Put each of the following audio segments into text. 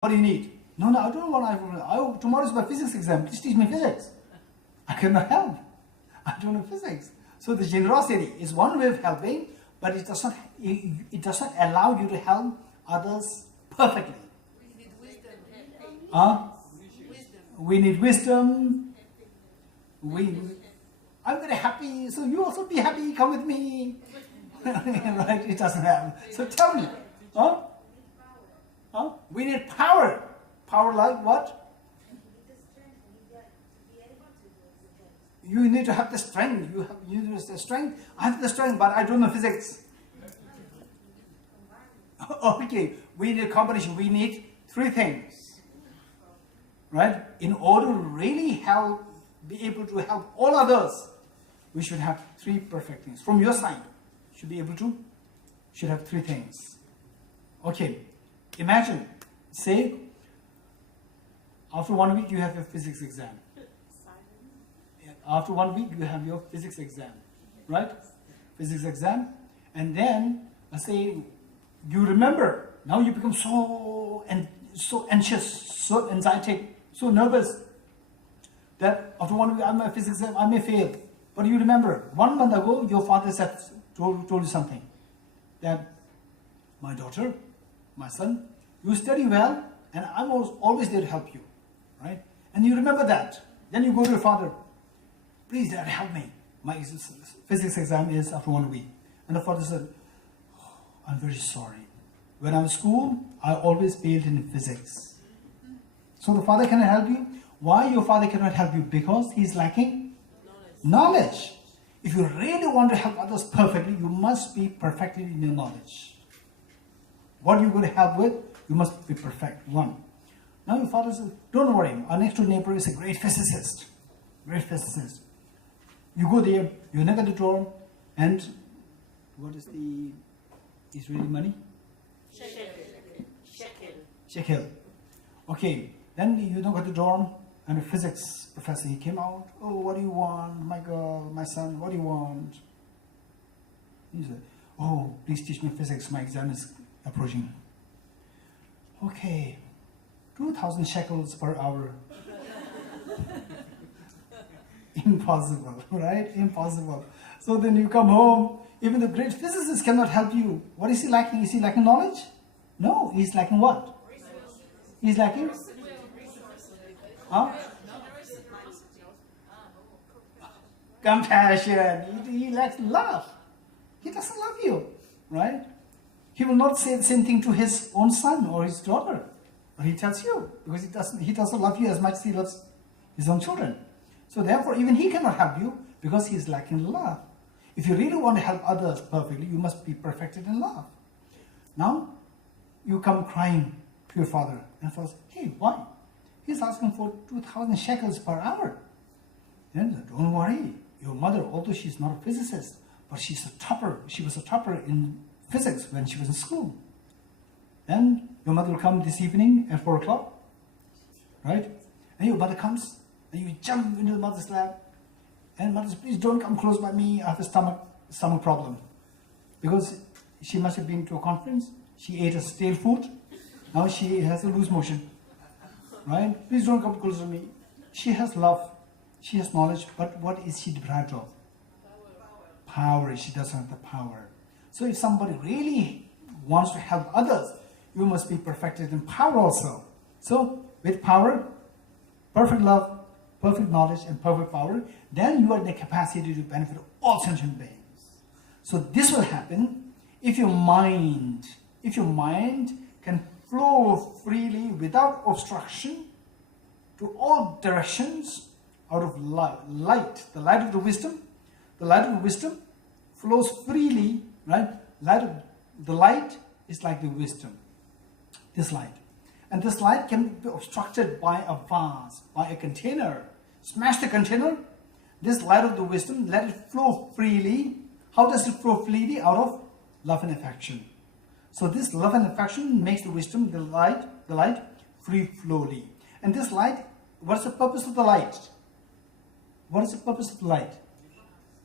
What do you need? No, I don't want tomorrow is my physics exam. Please teach me physics. I cannot help. I don't know physics. So the generosity is one way of helping, but it does not allow you to help others perfectly. We need wisdom. We need wisdom. I'm very happy, so you also be happy. Come with me. Right? It doesn't happen. So tell me, we need power. Power like what? You need to have the strength. You need the strength. I have the strength, but I don't know physics. Okay, we need a combination. We need three things, right? In order to really be able to help all others, we should have three perfect things. From your side, should have three things. Okay, imagine, say, after 1 week you have your physics exam. After 1 week you have your physics exam, right? Physics exam, and then say you remember. Now you become so anxious, so anxiety, so nervous that after 1 week I have my physics exam, I may fail. But you remember 1 month ago your father told you something, that my daughter, my son, you study well, and I'm always there to help you, right? And you remember that. Then you go to your father. Please, Dad, help me. My physics exam is after 1 week. And the father said, oh, I'm very sorry. When I was in school, I always failed in physics. So the father cannot help you. Why your father cannot help you? Because he's lacking knowledge. If you really want to help others perfectly, you must be perfected in your knowledge. What you're going to help with, you must be perfect. One. Now your father says, don't worry, our next door neighbor is a great physicist. Great physicist. You go there, you knock at the door, and what is the Israeli money? Shekel. Okay, then you knock at the door, and the physics professor, he came out. Oh, what do you want? My girl, my son, what do you want? He said, oh, please teach me physics. My exam is approaching. Okay, 2,000 shekels per hour. Impossible, right? Impossible. So then you come home, even the great physicist cannot help you. What is he lacking? Is he lacking knowledge? No, he's lacking what? He's lacking? Huh? Compassion. He lacks love. He doesn't love you, right? He will not say the same thing to his own son or his daughter. But he tells you, because he doesn't love you as much as he loves his own children. So therefore, even he cannot help you because he is lacking love. If you really want to help others perfectly, you must be perfected in love. Now, you come crying to your father and father says, hey, why? He's asking for 2,000 shekels per hour. Then don't worry. Your mother, although she's not a physicist, but she's a topper. She was a topper in physics when she was in school. Then your mother will come this evening at 4 o'clock, right? And your mother comes, and you jump into the mother's lap, and mother says, please don't come close by me, I have a stomach problem. Because she must have been to a conference, she ate a stale food, now she has a loose motion, right? Please don't come close to me. She has love, she has knowledge, but what is she deprived of? Power. She doesn't have the power. So if somebody really wants to help others, you must be perfected in power also. So with power, perfect love, perfect knowledge, and perfect power, then you are in the capacity to benefit all sentient beings. So this will happen if your mind can flow freely without obstruction to all directions out of light, the light of the wisdom. The light of the wisdom flows freely, right? The light is like the wisdom, this light. And this light can be obstructed by a vase, by a container. Smash the container, this light of the wisdom, let it flow freely. How does it flow freely? Out of love and affection. So this love and affection makes the wisdom, the light, free-flowly. And this light, what is the purpose of the light? What is the purpose of the light?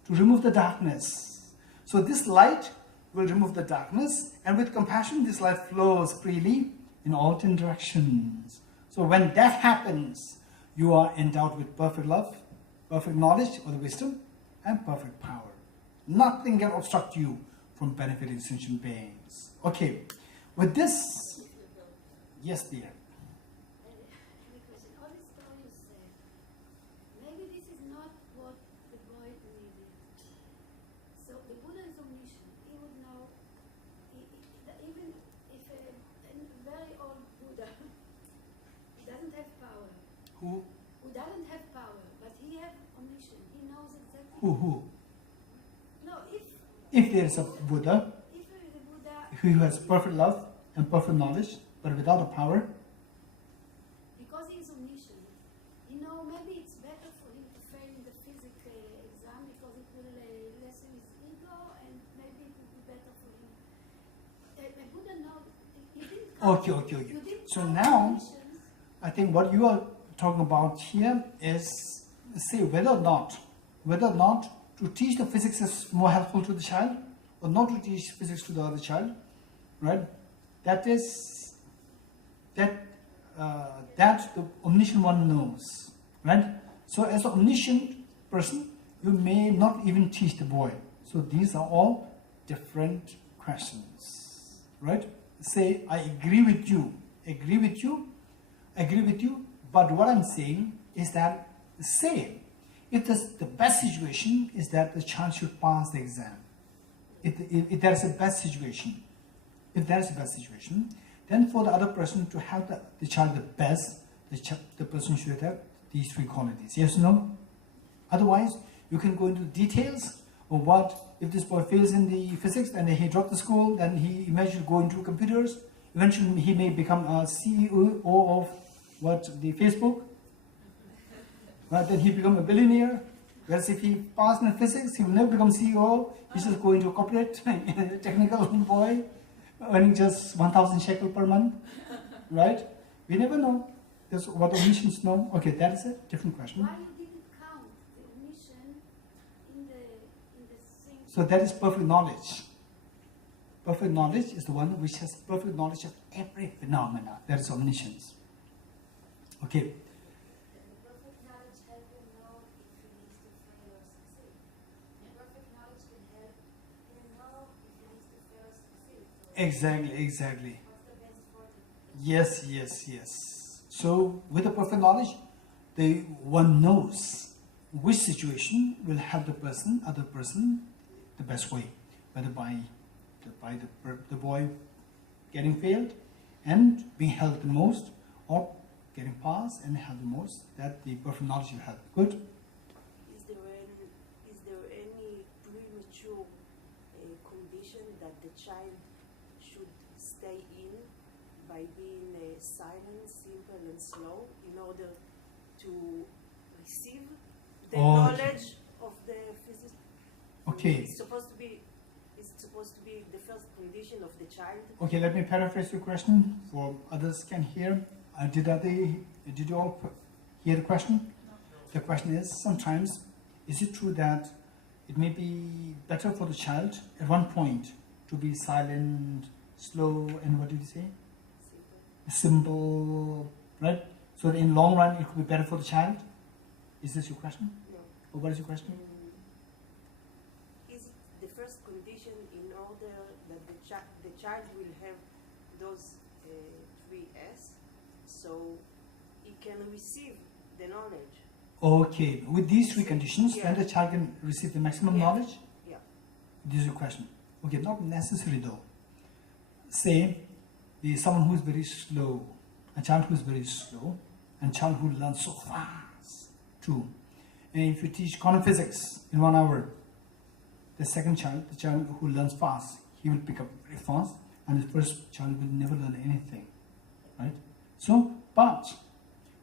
To remove the darkness. So this light will remove the darkness, and with compassion, this light flows freely in all 10 directions. So when that happens, you are endowed with perfect love, perfect knowledge or the wisdom, and perfect power. Nothing can obstruct you from benefiting sentient beings. Okay, with this, yes dear. Any question? All the story you said, maybe this is not what the boy needed. So the Buddha is omniscient. He would know, even if a very old Buddha doesn't have power. Who? Who doesn't have power, but he has omniscience. He knows exactly. Who? No, If there is a Buddha if the Buddha, who has perfect love and perfect knowledge, but without the power, because he is omniscient, maybe it's better for him to fail in the physics exam because it will lessen his ego, and maybe it will be better for him. A Buddha knows. You didn't come. Okay. You didn't So come now, omniscience. I think what you are talking about here is, say, whether or not to teach the physics is more helpful to the child, or not to teach physics to the other child, right? That the omniscient one knows, right? So as an omniscient person, you may not even teach the boy. So these are all different questions, right? Say, I agree with you, but what I'm saying is that, say, if the best situation is that the child should pass the exam, if there's a best situation, then for the other person to help the child the best, the person should have these three qualities. Yes or no? Otherwise, you can go into details of what, if this boy fails in the physics and then he dropped the school, then he eventually go into computers. Eventually, he may become a CEO of the Facebook. Right? Then he become a billionaire. Whereas if he passed in physics, he will never become CEO. He's just going to a corporate technical boy, earning just 1,000 shekel per month. Right? We never know. That's what omniscients know. Okay, that is a different question. Why you didn't count the omniscient in the thing? So that is perfect knowledge. Perfect knowledge is the one which has perfect knowledge of every phenomena. That is omniscience. Okay. Perfect knowledge help him know if he needs to fail or succeed. Perfect knowledge can help him know if he needs to fail or succeed. So Exactly. what's the best for him? Yes. So with the perfect knowledge, one knows which situation will help other person, the best way, whether by the boy getting failed and being helped the most, or getting past and helped the most, that the perfect knowledge will help. Good? Is there any premature condition that the child should stay in by being silent, simple, and slow in order to receive the knowledge of the physics? Okay. It's supposed to be the first condition of the child. Okay, let me paraphrase your question for others can hear. Did you all hear the question? No. The question is, sometimes, is it true that it may be better for the child at one point to be silent, slow, and what did you say? Simple, right? So in long run, it could be better for the child? Is this your question? No. Or what is your question? Is it the first condition in order that the child will have those 3S, so he can receive the knowledge? Okay, with these three conditions, then the child can receive the maximum knowledge? Yeah. This is your question. Okay, not necessary though. Say, someone who is very slow, a child who is very slow, and a child who learns so fast, too. And if you teach quantum physics in 1 hour, the second child, the child who learns fast, he will pick up very fast, and the first child will never learn anything, right? So, but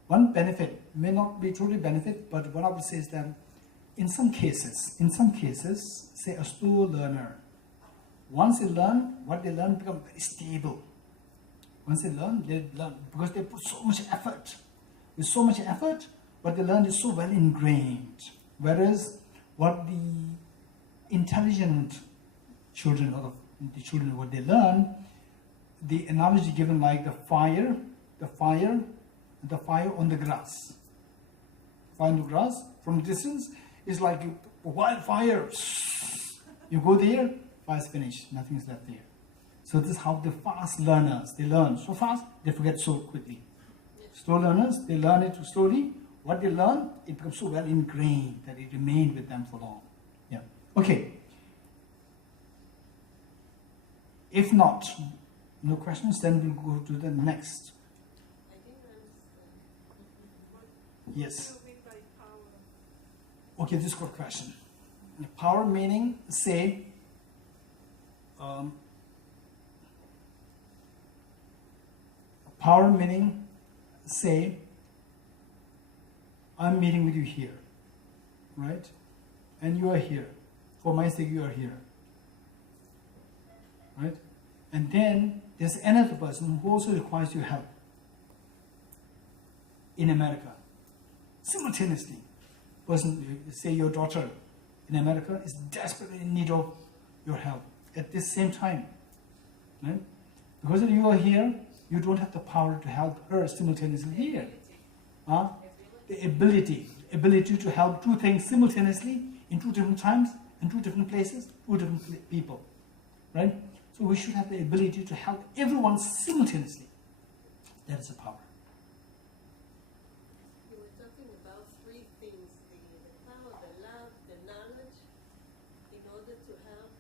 one benefit may not be truly benefit, but what I would say is that in some cases, say a slow learner, once they learn, what they learn becomes very stable. Once they learn because they put so much effort. With so much effort, what they learn is so well ingrained. Whereas what the intelligent children, or the children, what they learn, the analogy given like the fire on the grass. Fire on the grass from distance is like a wildfire. You go there, fire's finished, nothing is left there. So this is how the fast learners, they learn so fast, they forget so quickly. Slow learners, they learn it slowly. What they learn, it becomes so well ingrained that it remained with them for long. Yeah. Okay. If not, no questions, then we'll go to the next. I didn't understand. Yes. What do you mean by power? Okay, this is a good question. Power meaning, say, power meaning, say, I'm meeting with you here, right? And you are here. For my sake, you are here, right? And then there's another person who also requires your help in America. Simultaneously, person, say your daughter in America is desperately in need of your help at this same time, right? Because you are here, you don't have the power to help her simultaneously here. The ability to help two things simultaneously in two different times, in two different places, two different people, right? So we should have the ability to help everyone simultaneously. That is a power. You were talking about three things, the power, the love, the knowledge, in order to help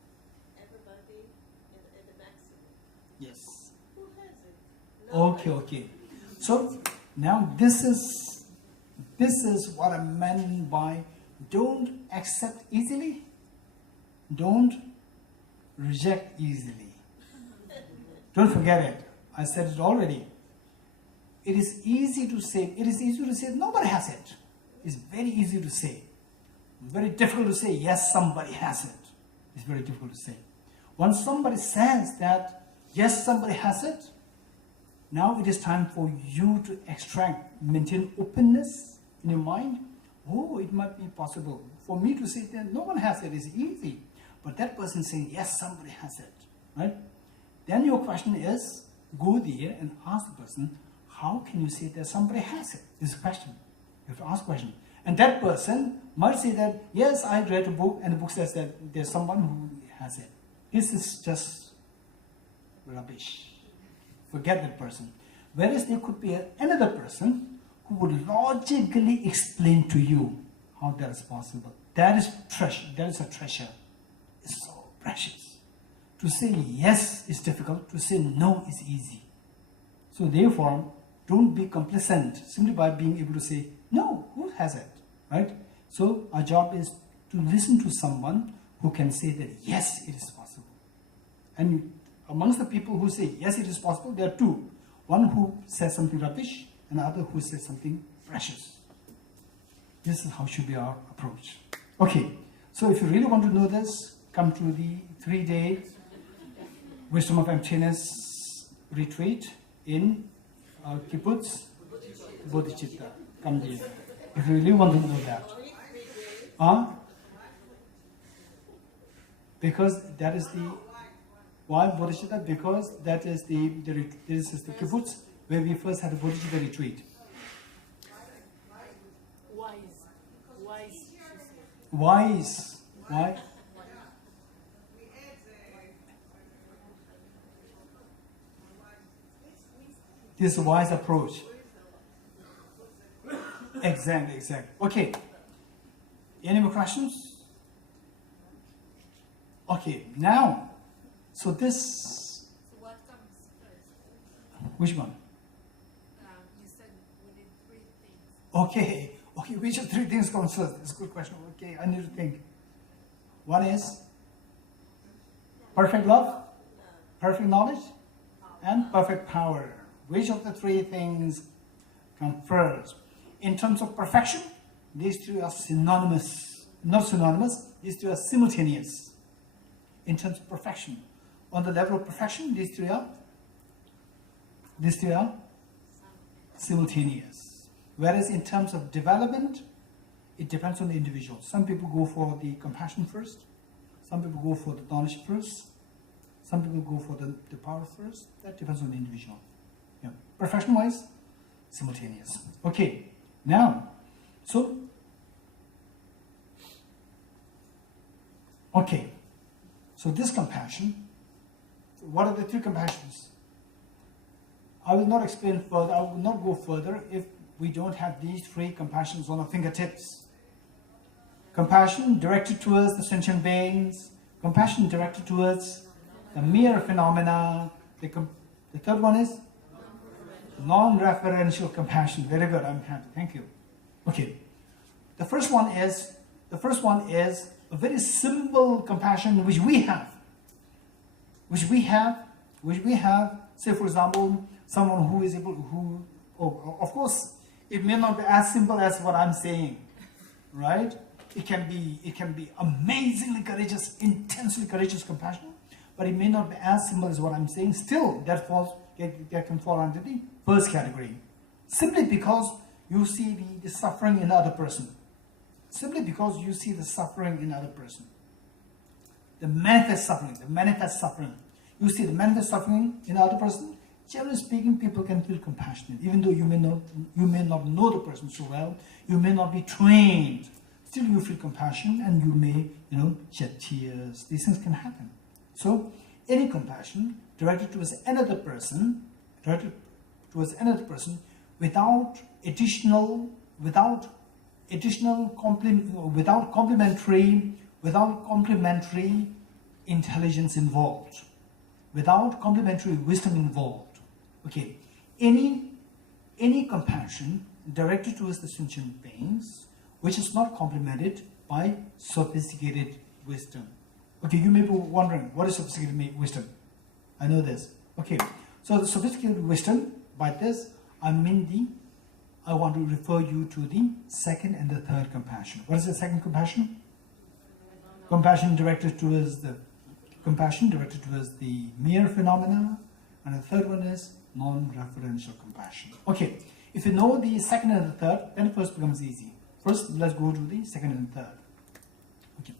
everybody at the maximum. Yes. Who has it? Okay. So now this is what I meant by don't accept easily, don't reject easily. Don't forget it. I said it already. It is easy to say nobody has it. It's very easy to say. Very difficult to say yes, somebody has it. It's very difficult to say. Once somebody says that yes, somebody has it, now it is time for you to maintain openness in your mind. Oh, it might be possible. For me to say that no one has it is easy. But that person saying, yes, somebody has it, right? Then your question is, go there and ask the person, how can you say that somebody has it? This is a question. You have to ask a question. And that person might say that, yes, I read a book, and the book says that there's someone who has it. This is just rubbish. Forget that person. Whereas there could be another person who would logically explain to you how that is possible. That is treasure. That is a treasure. It's so precious. To say yes is difficult. To say no is easy. So therefore, don't be complacent simply by being able to say, no, who has it? Right? So our job is to listen to someone who can say that yes, it is possible. And amongst the people who say yes, it is possible, there are two. One who says something rubbish, and the other who says something precious. This is how should be our approach. Okay, so if you really want to know this, come to the 3-day Wisdom of Emptiness retreat in Kibbutz Bodhicitta. Come there. If you really want to know that. Because that is the... Why Bodhicitta? Because that is this is the Kibbutz where we first had a Bodhicitta retreat. Wise. Why? This wise approach. Exactly. Okay. Any more questions? Okay, now, so this... So what comes first? Which one? You said we did 3 things. Okay, which of 3 things comes first? That's a good question. Okay, I need to think. One is perfect love, perfect knowledge, and perfect power. Which of the 3 things come first? In terms of perfection, these 2 are synonymous. Not synonymous, these 2 are simultaneous. In terms of perfection, on the level of perfection, these 3 are simultaneous. Whereas in terms of development, it depends on the individual. Some people go for the compassion first, some people go for the knowledge first, Some people go for the power first. That depends on the individual. Yeah. Profession-wise, simultaneous. Okay. Now, so, okay. So this compassion, what are the three compassions? I will not explain further, I will not go further if we don't have these three compassions on our fingertips. Compassion directed towards the sentient beings, compassion directed towards the mere phenomena. The third one is non-referential compassion. Very good, I'm happy, thank you. Okay, the first one is a very simple compassion which we have. Say for example, someone who is able, of course, it may not be as simple as what I'm saying, right? It can be amazingly courageous, intensely courageous compassion, but it may not be as simple as what I'm saying. Still, that can fall under the first category, simply because you see the suffering in the other person. Simply because you see the suffering in the other person. The manifest suffering. You see the manifest suffering in the other person. Generally speaking, people can feel compassionate, even though you may not know the person so well, you may not be trained. Still, you feel compassion, and you may, shed tears. These things can happen. So, any compassion directed towards another person, without complementary intelligence involved, without complementary wisdom involved. Okay, any compassion directed towards the sentient beings, which is not complemented by sophisticated wisdom. Okay, you may be wondering, what is sophisticated wisdom? I know this. Okay, so the sophisticated wisdom, by this, I want to refer you to the second and the third compassion. What is the second compassion? Compassion directed towards the mere phenomena, and the third one is non-referential compassion. Okay, if you know the second and the third, then the first becomes easy. First, let's go to the second and third. Okay.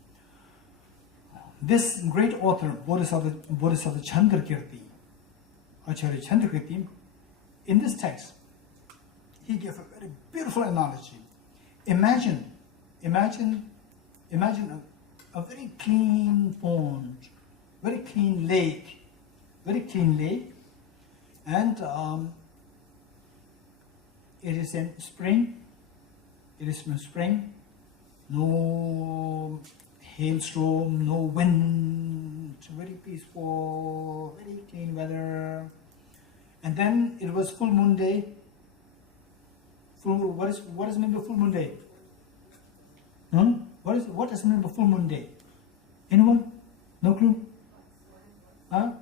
This great author, Bodhisattva Chandrakirti, Acharya Chandrakirti, in this text, he gave a very beautiful analogy. Imagine a very clean pond, very clean lake, and it is in spring. No hailstorm, no wind, very peaceful, very clean weather. And then it was full moon day. What is the meaning of full moon day? What is the meaning of full moon day? Anyone? No clue? Huh?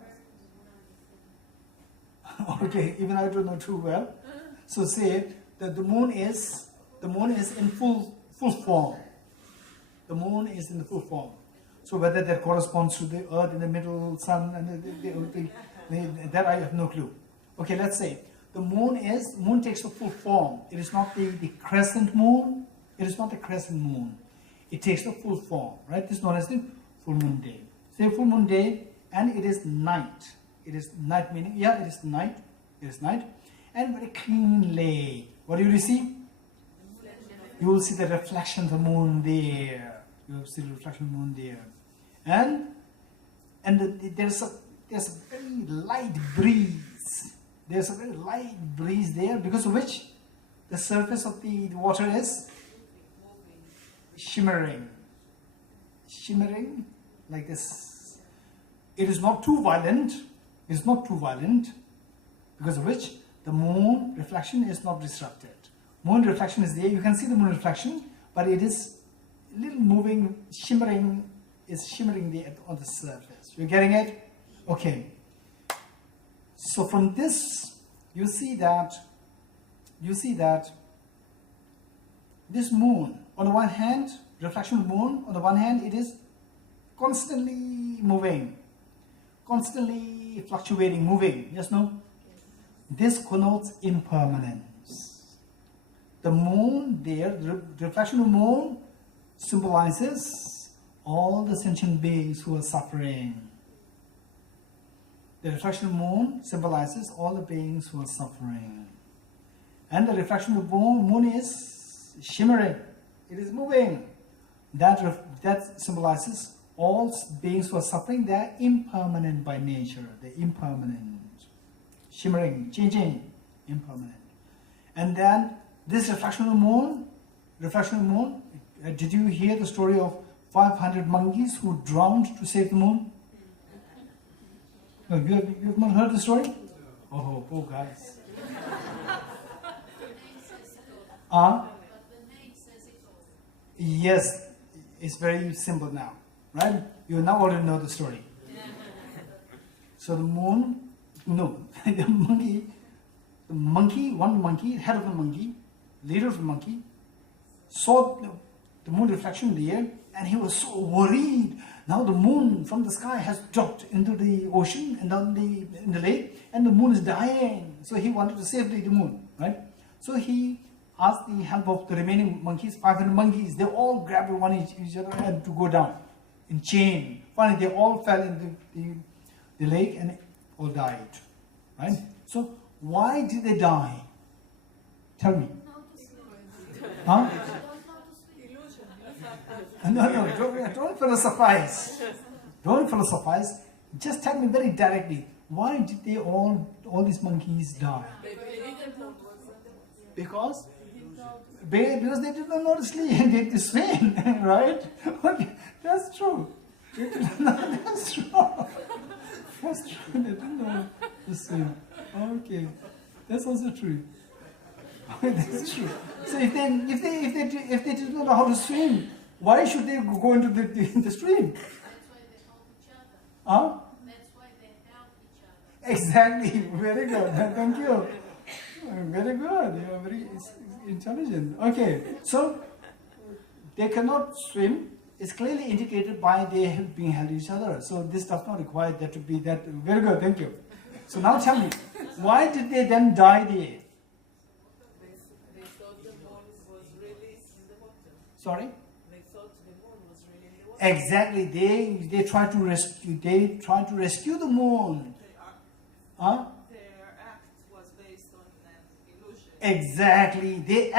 Okay, even I don't know too well. So say that the moon is in full form. The moon is in the full form. So whether that corresponds to the earth in the middle, sun, and that I have no clue. Okay, let's say the moon takes the full form. It is not the crescent moon. It is not the crescent moon. It takes the full form, right? This is known as the full moon day. Say full moon day, and it is night. It is night, meaning, yeah, it is night. It is night. And very clean lake. What do you see? You will see the reflection of the moon there. You will see the reflection of the moon there. And there's a very light breeze. There's a very light breeze there, because of which the surface of the water is shimmering like this. It is not too violent. It is not too violent, because of which the moon reflection is not disrupted. Moon reflection is there. You can see the moon reflection, but it is a little moving, shimmering there on the surface. You're getting it? Okay. So from this, you see that this moon, on the one hand, reflection of the moon, on the one hand, it is constantly moving, constantly fluctuating, moving. Yes, no? This connotes impermanence. The moon there, the reflection of the moon symbolizes all the sentient beings who are suffering. The reflection moon symbolizes all the beings who are suffering. And the reflection of the moon is shimmering. It is moving. That symbolizes all beings who are suffering. They are impermanent by nature. They're impermanent. Shimmering, changing, impermanent. And then this reflection of the moon, did you hear the story of 500 monkeys who drowned to save the moon? No, you have not heard the story? Oh, poor guys. Yes, it's very simple now, right? You now already know the story. So the moon, no, the monkey, one monkey, head of the monkey, leader of the monkey, saw the moon reflection in the air, and he was so worried. Now the moon from the sky has dropped into the ocean and down in the lake, and the moon is dying. So he wanted to save the moon, right? So he asked the help of the remaining monkeys, 500 monkeys. They all grabbed one each other and to go down in chain. Finally, they all fell into the lake and all died, right? So why did they die? Tell me. Huh? No, don't philosophize. Don't philosophize. Just tell me very directly. Why did they all these monkeys die? Because they did not know to sleep and they had to swim, right? Okay, that's true. That's true. That's true. They didn't know to swim. Okay, that's also true. That's true. So if they didn't know how to swim, why should they go into the stream? That's why they help each other. Huh? That's why they help each other. Exactly. Very good. Thank you. Very good. You are very intelligent. Okay. So they cannot swim. It's clearly indicated by they being held each other. So this does not require that to be that. Very good. Thank you. So now tell me, why did they then die there? They thought the moon was really in the water. Sorry? They thought the moon was really in the water. Exactly. They try to rescue. They try to rescue the moon. Huh? Their act was based on an illusion. Exactly. Their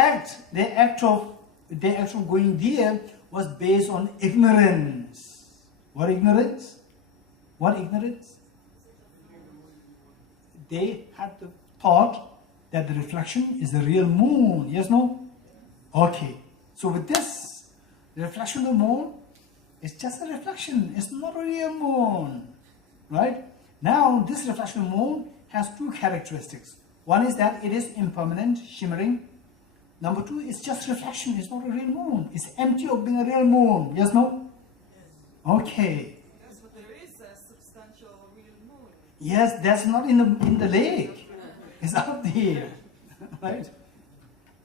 act of going there was based on ignorance. What ignorance? What ignorance? They had the thought that the reflection is the real moon. Yes, no? Okay. So with this, the reflection of the moon is just a reflection. It's not a real moon. Right? Now, this reflection of the moon has two characteristics. One is that it is impermanent, shimmering. Number two, it's just reflection. It's not a real moon. It's empty of being a real moon. Yes, no? Okay. Yes, but there is a substantial real moon. Yes, that's not in the lake. It's up there. Right?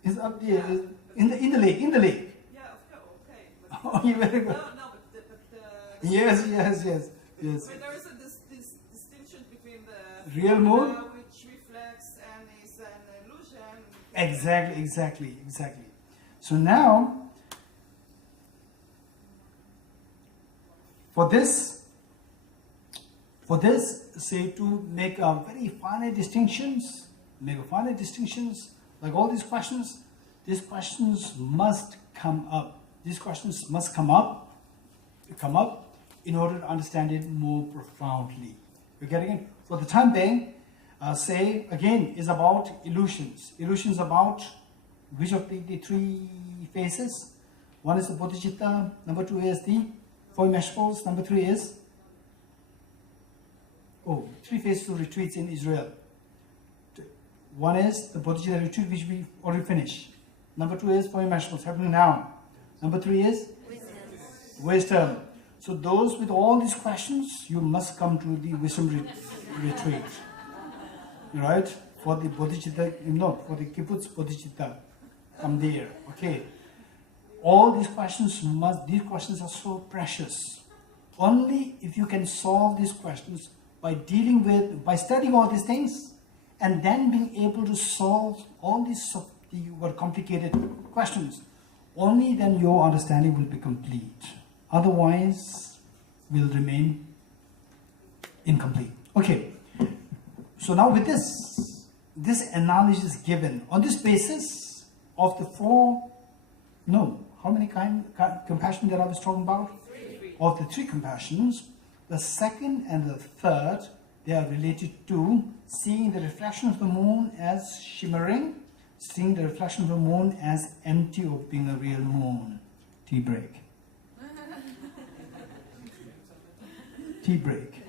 It's up there. It's in the lake. Yeah, okay. But Oh, you're very good. but Yes. but there is a distinction between the Real moon? which reflects and is an illusion. Exactly. So now, for this, say to make a very fine distinctions, like all these questions must come up. These questions must come up in order to understand it more profoundly. You're getting it? For the time being, say again is about illusions. Illusions about which of the three phases? One is the bodhicitta, number two is the four immeasurables, number three is three phases of retreats in Israel. One is the bodhicitta retreat, which we already finished. Number two is four immeasurables, happening now. Number three is wisdom. So those with all these questions, you must come to the wisdom retreat. Right? For the bodhicitta, for the kibbutz bodhicitta. Come there. Okay. All these questions are so precious. Only if you can solve these questions by studying all these things and then being able to solve all these complicated questions, only then your understanding will be complete. Otherwise, will remain incomplete. Okay. So now with this analogy is given on this basis of the how many compassion that I was talking about? Three. Of the three compassions, the second and the third, they are related to seeing the reflection of the moon as shimmering, seeing the reflection of the moon as empty of being a real moon. Tea break. Tea break.